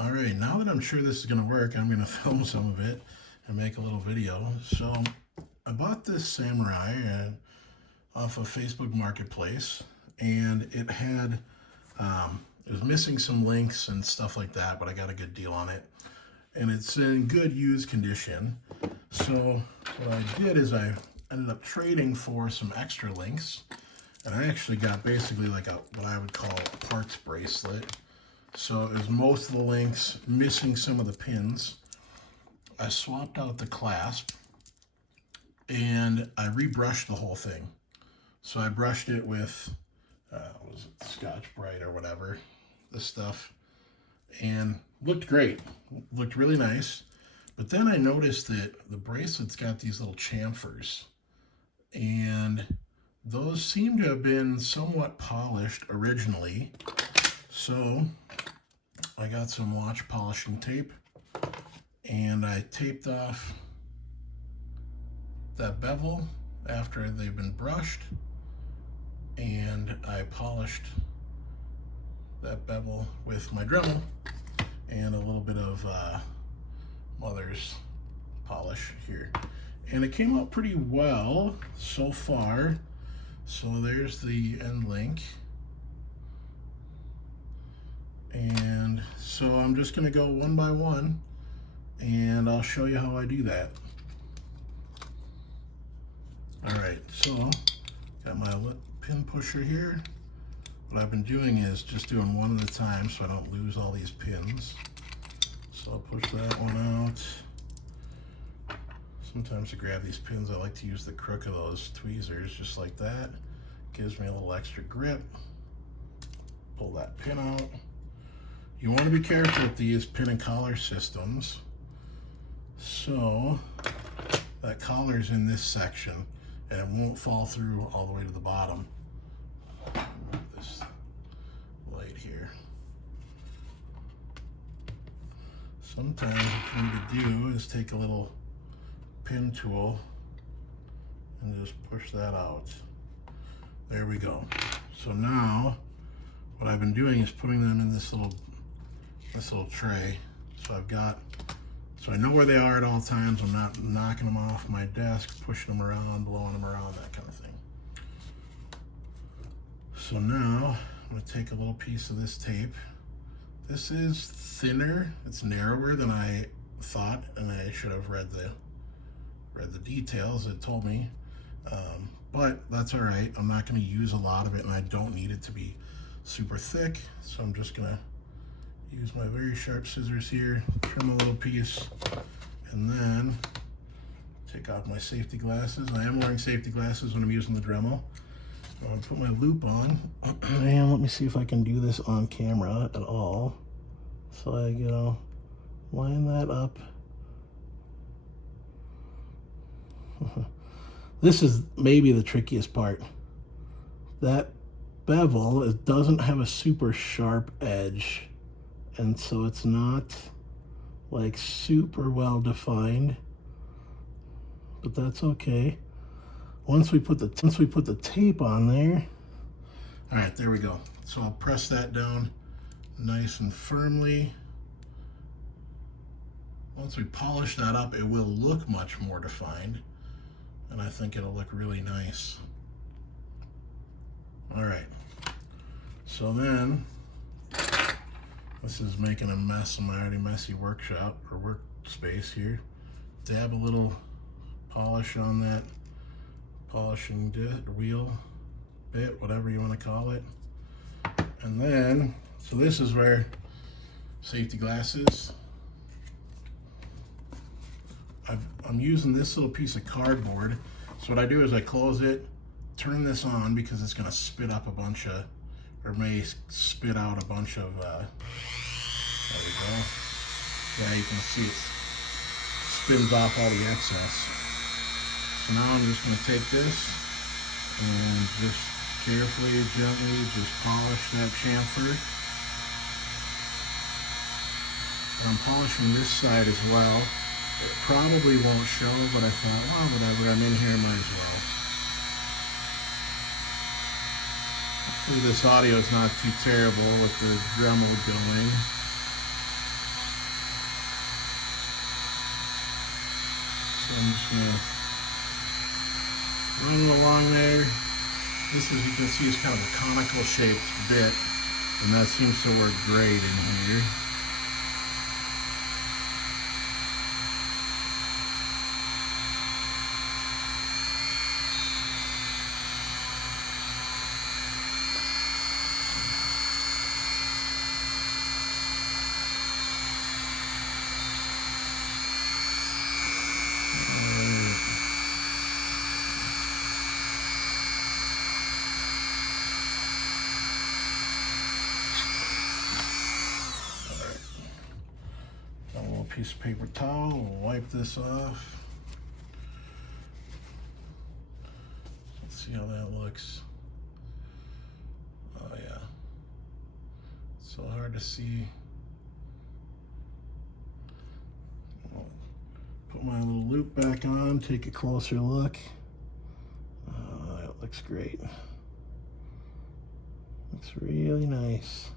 All right, now that I'm sure this is going to work, I'm going to film some of it and make a little video. So I bought this samurai off of Facebook Marketplace, and it was missing some links and stuff like that, but I got a good deal on it. And it's in good used condition. So what I did is I ended up trading for some extra links, and I actually got basically like what I would call a parts bracelet. So it was most of the links, missing some of the pins. I swapped out the clasp and I rebrushed the whole thing. So I brushed it with, was it Scotch Brite or whatever, this stuff, and looked great, looked really nice. But then I noticed that the bracelet's got these little chamfers, and those seem to have been somewhat polished originally. So I got some watch polishing tape and I taped off that bevel after they've been brushed, and I polished that bevel with my Dremel and a little bit of mother's polish here, and it came out pretty well so far. So there's the end link. And so I'm just going to go one by one, and I'll show you how I do that. All right, so got my pin pusher here. What I've been doing is just doing one at a time so I don't lose all these pins. So I'll push that one out. Sometimes to grab these pins, I like to use the crook of those tweezers just like that. Gives me a little extra grip. Pull that pin out. You want to be careful with these pin and collar systems. So that collar's in this section and it won't fall through all the way to the bottom. Move this light here. Sometimes what you need to do is take a little pin tool and just push that out. There we go. So now what I've been doing is putting them in this little tray. So I know where they are at all times. I'm not knocking them off my desk, pushing them around, blowing them around, that kind of thing. So now I'm going to take a little piece of this tape. This is thinner, it's narrower than I thought, and I should have read the details it told me. But that's all right. I'm not going to use a lot of it, and I don't need it to be super thick. So I'm just going to use my very sharp scissors here, trim a little piece, and then take off my safety glasses. I am wearing safety glasses when I'm using the Dremel. I'm going to put my loop on, and let me see if I can do this on camera at all. So I line that up. This is maybe the trickiest part. That bevel, it doesn't have a super sharp edge, and so it's not like super well defined, but that's okay. Once we put the tape on there, all right, there we go. So I'll press that down nice and firmly. Once we polish that up, it will look much more defined, and I think it'll look really nice. All right, so then this is making a mess in my already messy workshop or workspace here. Dab a little polish on that polishing wheel bit, whatever you want to call it. And then, so this is where safety glasses. I'm using this little piece of cardboard. So what I do is I close it, turn this on because it's going to spit up a bunch of, or may spit out a bunch of, there we go. Yeah, you can see it spins off all the excess. So now I'm just going to take this and just carefully, gently, just polish that chamfer. And I'm polishing this side as well. It probably won't show, but I thought, well, whatever, I'm in here, might as well. Hopefully this audio is not too terrible with the Dremel going. I'm just going to run it along there. This, as you can see, is kind of a conical shaped bit, and that seems to work great in here. Piece of paper towel, we'll wipe this off. Let's see how that looks. Oh yeah, so hard to see. I'll put my little loop back on, take a closer look. Oh, that looks great. Looks really nice.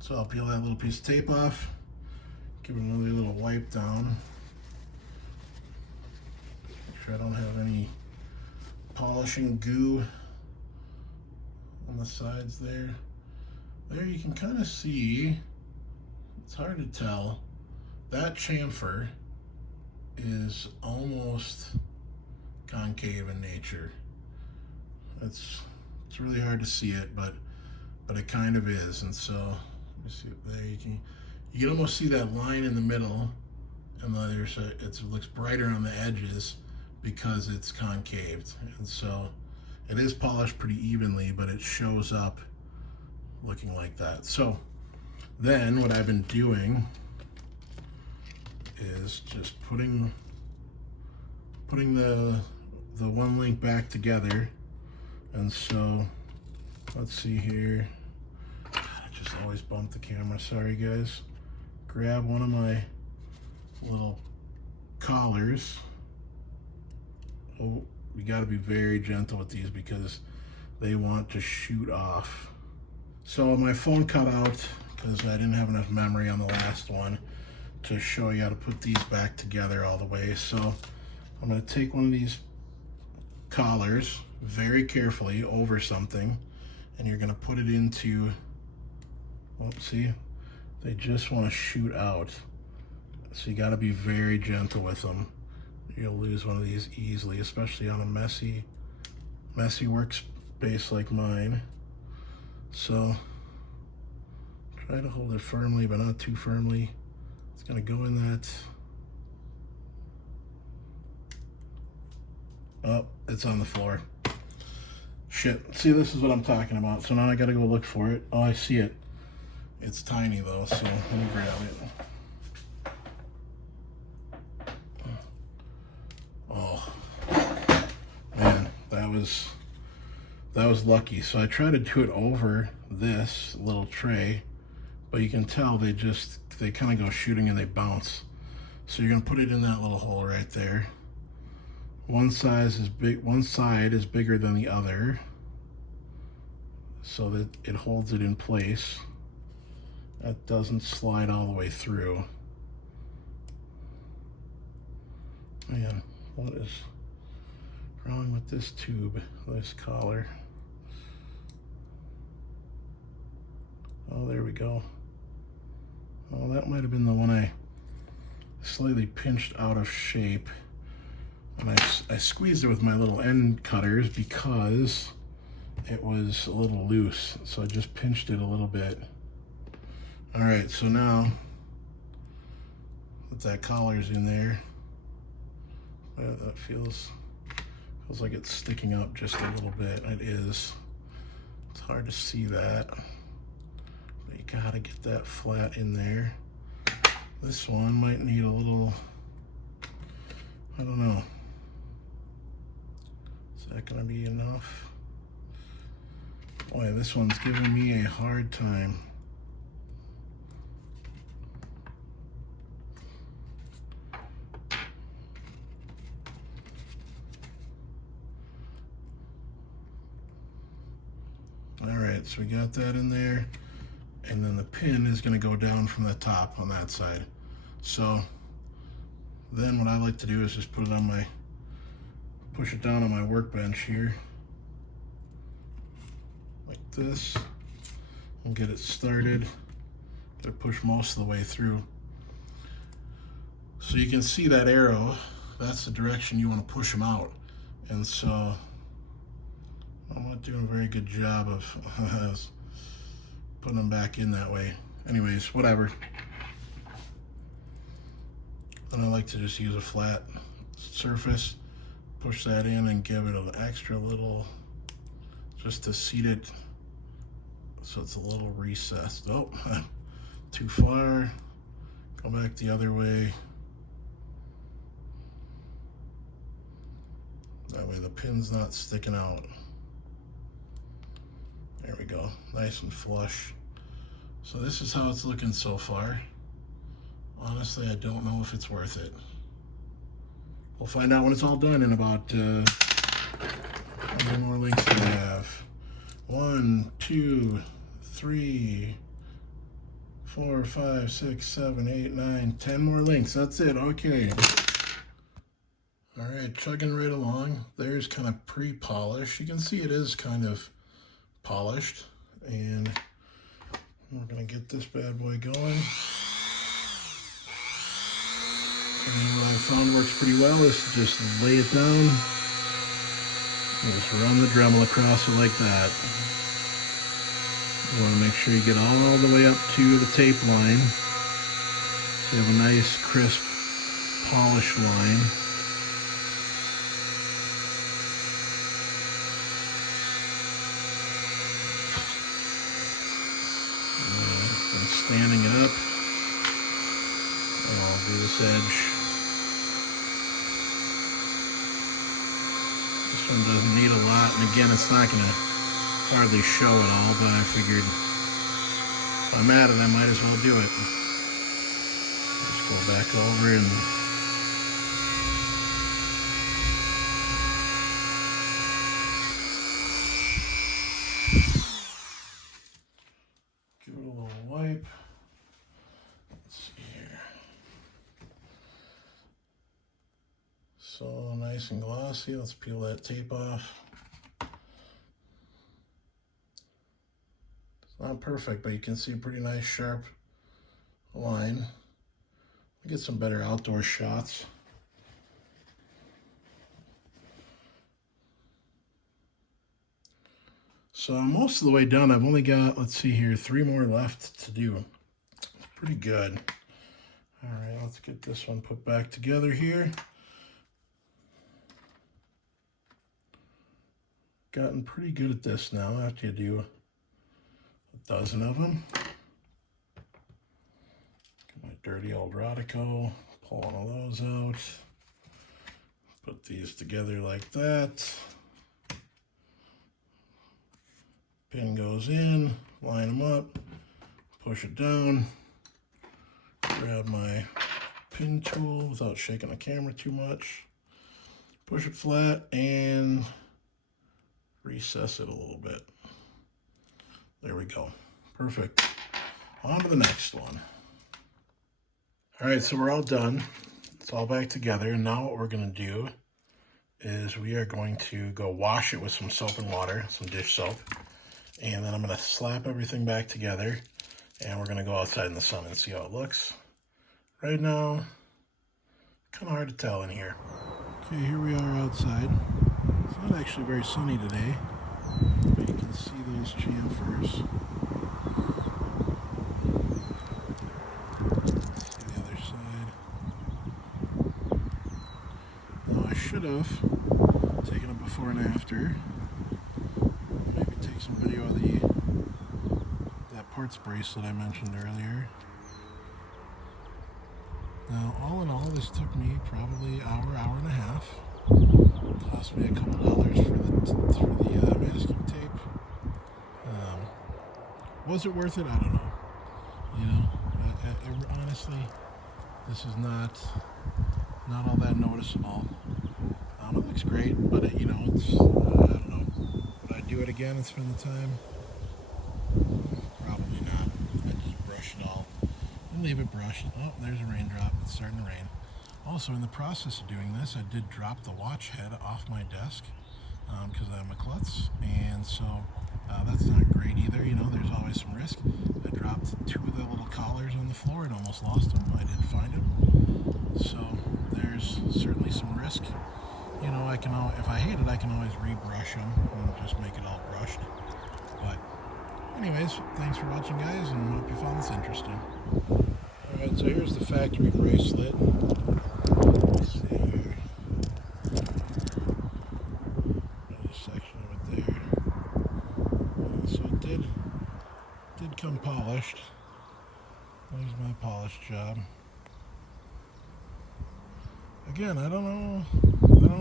So I'll peel that little piece of tape off, give it another little wipe down. Make sure I don't have any polishing goo on the sides there. There you can kind of see, it's hard to tell, that chamfer is almost concave in nature. It's really hard to see it, but it kind of is. And so see there, you can almost see that line in the middle, and it looks brighter on the edges because it's concaved, and so it is polished pretty evenly, but it shows up looking like that. So then what I've been doing is just putting the one link back together. And so let's see here. Just always bump the camera, sorry guys. Grab one of my little collars. Oh, we got to be very gentle with these because they want to shoot off. So my phone cut out because I didn't have enough memory on the last one to show you how to put these back together all the way. So I'm going to take one of these collars very carefully over something, and you're going to put it into, oh, see, they just want to shoot out. So you got to be very gentle with them. You'll lose one of these easily, especially on a messy workspace like mine. So try to hold it firmly, but not too firmly. It's going to go in that. Oh, it's on the floor. Shit. See, this is what I'm talking about. So now I got to go look for it. Oh, I see it. It's tiny though, so let me grab it. Oh, man, that was lucky. So I try to do it over this little tray, but you can tell they kind of go shooting and they bounce. So you're gonna put it in that little hole right there. One side is bigger than the other, so that it holds it in place. That doesn't slide all the way through. Man, what is wrong with this tube, this collar? Oh, there we go. Oh, that might have been the one I slightly pinched out of shape. And I squeezed it with my little end cutters because it was a little loose. So I just pinched it a little bit. All right, so now that collar's in there, that feels like it's sticking up just a little bit. It is. It's hard to see that, but you gotta get that flat in there. This one might need a little, I don't know. Is that gonna be enough? Boy, this one's giving me a hard time. right, so we got that in there, and then the pin is going to go down from the top on that side. So then what I like to do is just put it on my, push it down on my workbench here, like this, and get it started. Gotta push most of the way through. So you can see that arrow, that's the direction you want to push them out. And so I'm not doing a very good job of putting them back in that way. Anyways, whatever. And I like to just use a flat surface, push that in and give it an extra little, just to seat it so it's a little recessed. Oh, too far. Go back the other way. That way the pin's not sticking out. There we go, nice and flush. So this is how it's looking so far. Honestly, I don't know if it's worth it. We'll find out when it's all done in about, how many more links do we have? 1, 2, 3, 4, 5, 6, 7, 8, 9, 10 more links. That's it, okay. All right, chugging right along. There's kind of pre-polished. You can see it is kind of polished. And we're gonna get this bad boy going. And what I found works pretty well is to just lay it down and just run the Dremel across it like that. You want to make sure you get all the way up to the tape line so you have a nice crisp polished line. And standing it up, and I'll do this edge. This one doesn't need a lot, and again, it's not going to hardly show at all, but I figured if I'm at it, I might as well do it. Just go back over and give it a little wipe. Let's see here. So nice and glossy. Let's peel that tape off. Not perfect, but you can see a pretty nice sharp line. I'll get some better outdoor shots. So most of the way done. I've only got, let's see here, 3 more left to do. Pretty good. All right, let's get this one put back together here. Gotten pretty good at this now after you do a dozen of them. Get my dirty old Rodico, pull one of those out. Put these together like that. Pin goes in, line them up, push it down, grab my pin tool without shaking the camera too much, push it flat and recess it a little bit. There we go. Perfect. On to the next one. All right, so we're all done. It's all back together. And now what we're going to do is we are going to go wash it with some soap and water, some dish soap. And then I'm going to slap everything back together. And we're going to go outside in the sun and see how it looks. Right now, kind of hard to tell in here. Okay, here we are outside. It's not actually very sunny today, but you can see those chamfers. Let's see the other side. Now I should have taken a before and after. Maybe take some video of that parts bracelet I mentioned earlier. Now, all in all, this took me probably hour and a half. Cost me a couple dollars for the masking tape. Was it worth it? I don't know. You know, I honestly, this is not all that noticeable. It looks great, but you know, it's I don't know. Would I do it again and spend the time? brush it all. And leave it brushed. Oh, there's a raindrop. It's starting to rain. Also, in the process of doing this, I did drop the watch head off my desk because I'm a klutz, and so that's not great either. You know, there's always some risk. I dropped 2 of the little collars on the floor and almost lost them. I did find them. So there's certainly some risk. You know, if I hate it, I can always rebrush them and just make it all brushed. But anyways, thanks for watching, guys, and hope you found this interesting. Alright, so here's the factory bracelet. Let's see here. There's a section of it there. So it did come polished. There's my polish job. Again, I don't know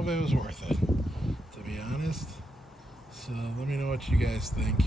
if it was worth it, to be honest. So let me know what you guys think.